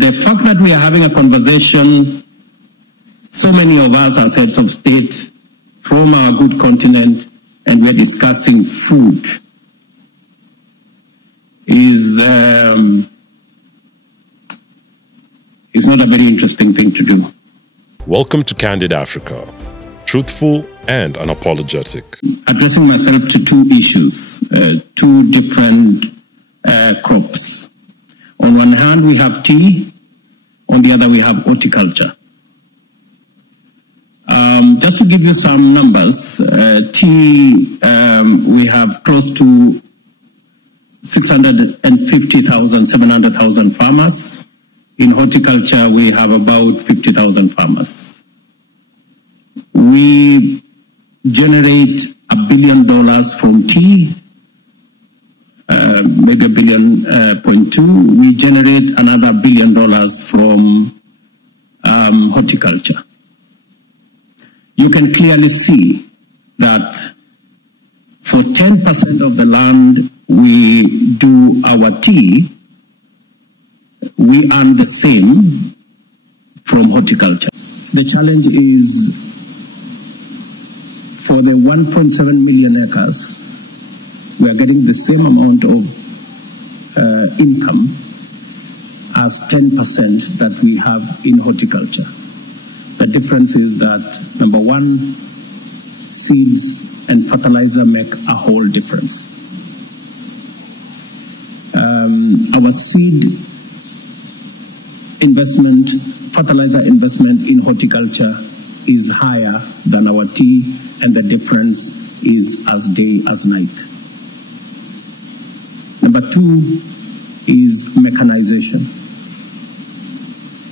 the fact that we are having a conversation, so many of us as heads of state from our good continent, and we're discussing food, is not a very interesting thing to do. Welcome to Candid Africa, truthful and unapologetic. Addressing myself to two issues, two different crops. On one hand, we have tea. On the other, we have horticulture. Just to give you some numbers, tea, we have close to 650,000, 700,000 farmers. In horticulture, we have about 50,000 farmers. We generate $1 billion from tea, maybe $1.2 billion. We generate another $1 billion from horticulture. You can clearly see that for 10% of the land we do our tea, we earn the same from horticulture. The challenge is for the 1.7 million acres, we are getting the same amount of income as 10% that we have in horticulture. The difference is that, number one, seeds and fertilizer make a whole difference. Our seed investment, fertilizer investment in horticulture is higher than our tea, and the difference is as day as night. Number two is mechanization.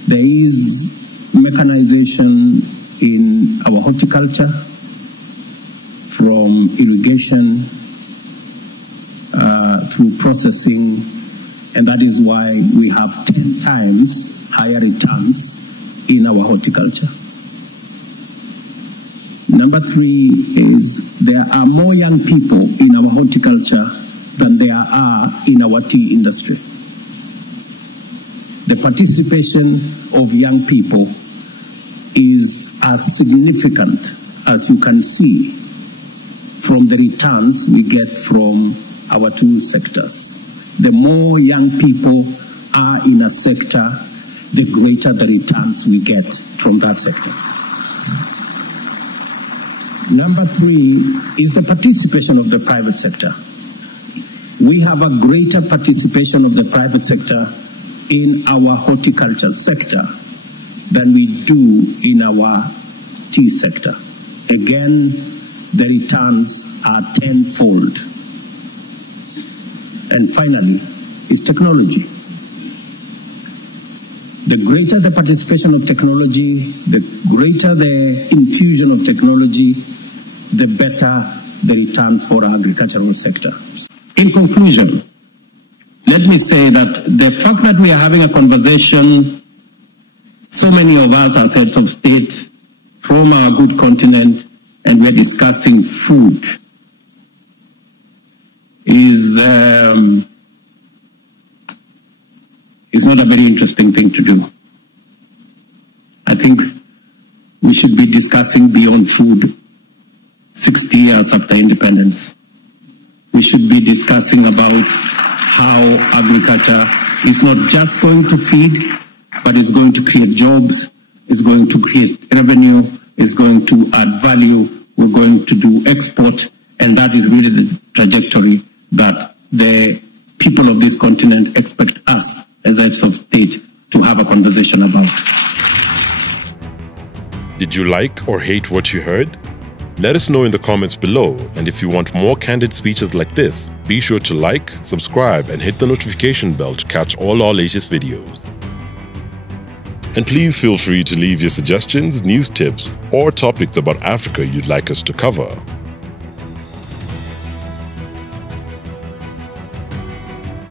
There is mechanization in our horticulture, from irrigation through processing, and that is why we have 10 times higher returns in our horticulture. Number three is there are more young people in our horticulture than there are in our tea industry. The participation of young people is as significant as you can see from the returns we get from our two sectors. The more young people are in a sector, the greater the returns we get from that sector. Number three is the participation of the private sector. We have a greater participation of the private sector in our horticulture sector than we do in our tea sector. Again, the returns are tenfold. And finally, is technology. The greater the participation of technology, the greater the infusion of technology, the better the return for our agricultural sector. In conclusion, let me say that the fact that we are having a conversation, so many of us as heads of state from our good continent, and we're discussing food, is not a very interesting thing to do. I think we should be discussing beyond food 60 years after independence. We should be discussing about how agriculture is not just going to feed, but it's going to create jobs, it's going to create revenue, it's going to add value, we're going to do export, and that is really the trajectory that the people of this continent expect us as heads of state to have a conversation about. Did you like or hate what you heard? Let us know in the comments below, and if you want more candid speeches like this, be sure to like, subscribe, and hit the notification bell to catch all our latest videos. And please feel free to leave your suggestions, news tips, or topics about Africa you'd like us to cover.